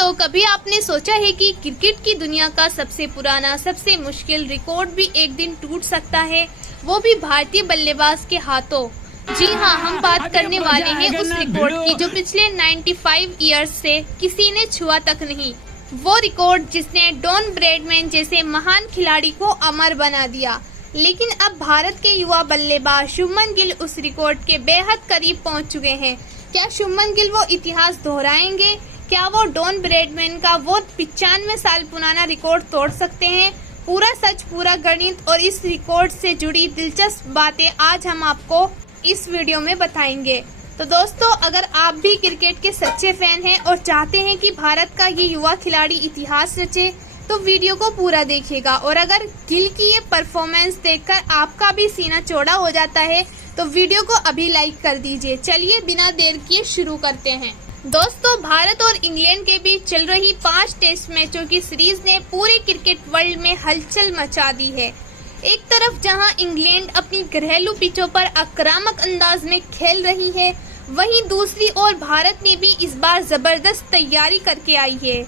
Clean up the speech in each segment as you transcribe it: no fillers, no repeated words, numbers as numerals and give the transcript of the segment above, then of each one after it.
दोस्तों, कभी आपने सोचा है कि क्रिकेट की दुनिया का सबसे पुराना, सबसे मुश्किल रिकॉर्ड भी एक दिन टूट सकता है, वो भी भारतीय बल्लेबाज के हाथों। जी हाँ, हम बात करने वाले हैं उस रिकॉर्ड की जो पिछले 95 इयर्स से किसी ने छुआ तक नहीं। वो रिकॉर्ड जिसने डॉन ब्रैडमैन जैसे महान खिलाड़ी को अमर बना दिया। लेकिन अब भारत के युवा बल्लेबाज शुभमन गिल उस रिकॉर्ड के बेहद करीब पहुंच चुके हैं। क्या शुभमन गिल वो इतिहास दोहराएंगे? क्या वो डॉन ब्रैडमैन का वो 95 साल पुराना रिकॉर्ड तोड़ सकते हैं? पूरा सच, पूरा गणित और इस रिकॉर्ड से जुड़ी दिलचस्प बातें आज हम आपको इस वीडियो में बताएंगे। तो दोस्तों, अगर आप भी क्रिकेट के सच्चे फैन हैं और चाहते हैं कि भारत का ये युवा खिलाड़ी इतिहास रचे, तो वीडियो को पूरा देखिएगा। और अगर गिल की ये परफॉर्मेंस देखकर आपका भी सीना चौड़ा हो जाता है तो वीडियो को अभी लाइक कर दीजिए। चलिए बिना देर किए शुरू करते हैं। दोस्तों, भारत और इंग्लैंड के बीच चल रही 5 टेस्ट मैचों की सीरीज ने पूरे क्रिकेट वर्ल्ड में हलचल मचा दी है। एक तरफ जहां इंग्लैंड अपनी घरेलू पिचों पर आक्रामक अंदाज में खेल रही है, वहीं दूसरी ओर भारत ने भी इस बार जबरदस्त तैयारी करके आई है।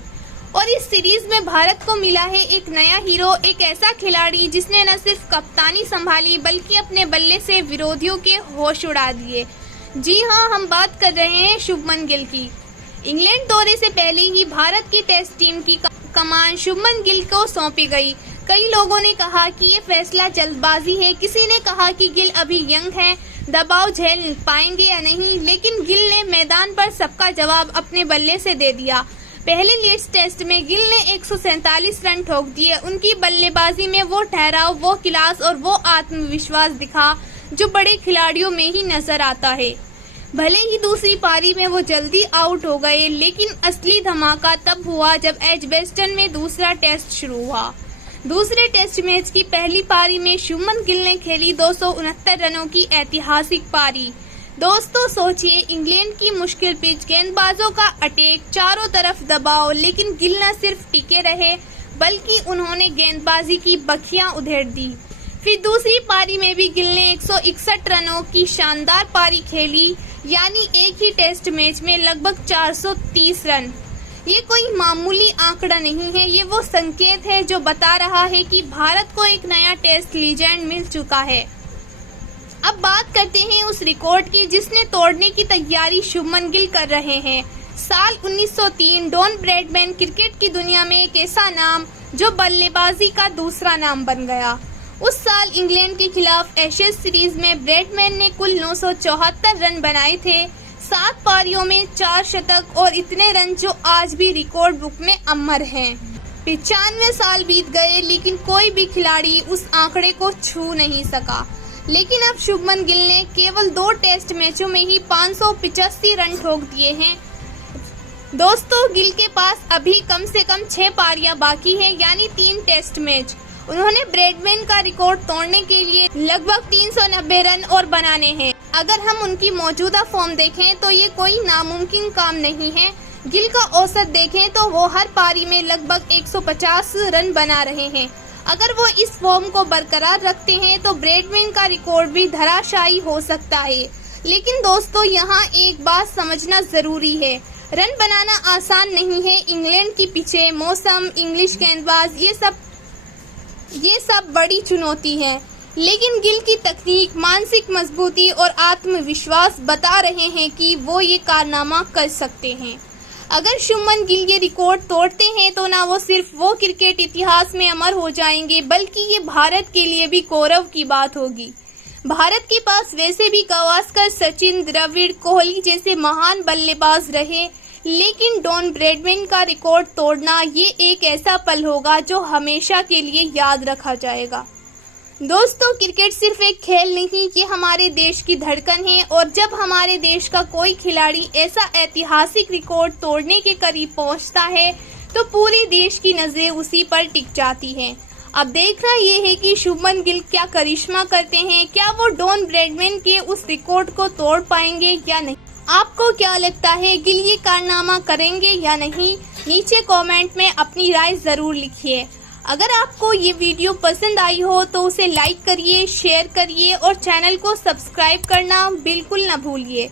और इस सीरीज में भारत को मिला है एक नया हीरो, एक ऐसा खिलाड़ी जिसने न सिर्फ कप्तानी संभाली बल्कि अपने बल्ले से विरोधियों के होश उड़ा दिए। जी हाँ, हम बात कर रहे हैं शुभमन गिल की। इंग्लैंड दौरे से पहले ही भारत की टेस्ट टीम की कमान शुभमन गिल को सौंपी गई। कई लोगों ने कहा कि ये फैसला जल्दबाजी है, किसी ने कहा कि गिल अभी यंग है, दबाव झेल पाएंगे या नहीं। लेकिन गिल ने मैदान पर सबका जवाब अपने बल्ले से दे दिया। पहले लीड्स टेस्ट में गिल ने 147 रन ठोक दिए। उनकी बल्लेबाजी में वो ठहराव, वो क्लास और वो आत्मविश्वास दिखा जो बड़े खिलाड़ियों में ही नजर आता है। भले ही दूसरी पारी में वो जल्दी आउट हो गए, लेकिन असली धमाका तब हुआ जब एजबेस्टन में दूसरा टेस्ट शुरू हुआ। दूसरे टेस्ट मैच की पहली पारी में शुभमन गिल ने खेली 269 रनों की ऐतिहासिक पारी। दोस्तों सोचिए, इंग्लैंड की मुश्किल पिच, गेंदबाजों का अटैक, चारों तरफ दबाव, लेकिन गिल न सिर्फ टिके रहे बल्कि उन्होंने गेंदबाजी की बखियां उधेड़ दी। फिर दूसरी पारी में भी गिल ने 161 रनों की शानदार पारी खेली, यानी एक ही टेस्ट मैच में लगभग 430 रन। ये कोई मामूली आंकड़ा नहीं है, ये वो संकेत है जो बता रहा है कि भारत को एक नया टेस्ट लीजेंड मिल चुका है। अब बात करते हैं उस रिकॉर्ड की जिसने तोड़ने की तैयारी शुभमन गिल कर रहे हैं। साल 1903 डॉन ब्रैडमैन क्रिकेट की दुनिया में एक ऐसा नाम जो बल्लेबाजी का दूसरा नाम बन गया। उस साल इंग्लैंड के खिलाफ एशेज सीरीज में ब्रैडमैन ने कुल 974 रन बनाए थे, 7 पारियों में 4 शतक और इतने रन जो आज भी रिकॉर्ड बुक में अमर हैं। 95 साल बीत गए लेकिन कोई भी खिलाड़ी उस आंकड़े को छू नहीं सका। लेकिन अब शुभमन गिल ने केवल 2 टेस्ट मैचों में ही 585 रन ठोक दिए हैं। दोस्तों, गिल के पास अभी कम से कम 6 पारियां बाकी हैं, यानी 3 टेस्ट मैच। उन्होंने ब्रैडमैन का रिकॉर्ड तोड़ने के लिए लगभग 390 रन और बनाने हैं। अगर हम उनकी मौजूदा फॉर्म देखें तो ये कोई नामुमकिन काम नहीं है। गिल का औसत देखें तो वो हर पारी में लगभग 150 रन बना रहे हैं। अगर वो इस फॉर्म को बरकरार रखते हैं तो ब्रैडमैन का रिकॉर्ड भी धराशायी हो सकता है। लेकिन दोस्तों, यहाँ एक बात समझना जरूरी है, रन बनाना आसान नहीं है। इंग्लैंड की पिचे, मौसम, इंग्लिश गेंदबाज, ये सब बड़ी चुनौती है। लेकिन गिल की तकनीक, मानसिक मजबूती और आत्मविश्वास बता रहे हैं कि वो ये कारनामा कर सकते हैं। अगर शुभमन गिल ये रिकॉर्ड तोड़ते हैं तो ना वो सिर्फ वो क्रिकेट इतिहास में अमर हो जाएंगे बल्कि ये भारत के लिए भी गौरव की बात होगी। भारत के पास वैसे भी गावस्कर, सचिन, द्रविड़, कोहली जैसे महान बल्लेबाज रहे, लेकिन डॉन ब्रैडमैन का रिकॉर्ड तोड़ना ये एक ऐसा पल होगा जो हमेशा के लिए याद रखा जाएगा। दोस्तों, क्रिकेट सिर्फ एक खेल नहीं, ये हमारे देश की धड़कन है। और जब हमारे देश का कोई खिलाड़ी ऐसा ऐतिहासिक रिकॉर्ड तोड़ने के करीब पहुंचता है तो पूरे देश की नजरें उसी पर टिक जाती हैं। अब देखना ये है कि शुभमन गिल क्या करिश्मा करते हैं, क्या वो डॉन ब्रैडमैन के उस रिकॉर्ड को तोड़ पाएंगे या नहीं। आपको क्या लगता है, गिल ये कारनामा करेंगे या नहीं? नीचे कमेंट में अपनी राय जरूर लिखिए। अगर आपको ये वीडियो पसंद आई हो तो उसे लाइक करिए, शेयर करिए और चैनल को सब्सक्राइब करना बिल्कुल न भूलिए।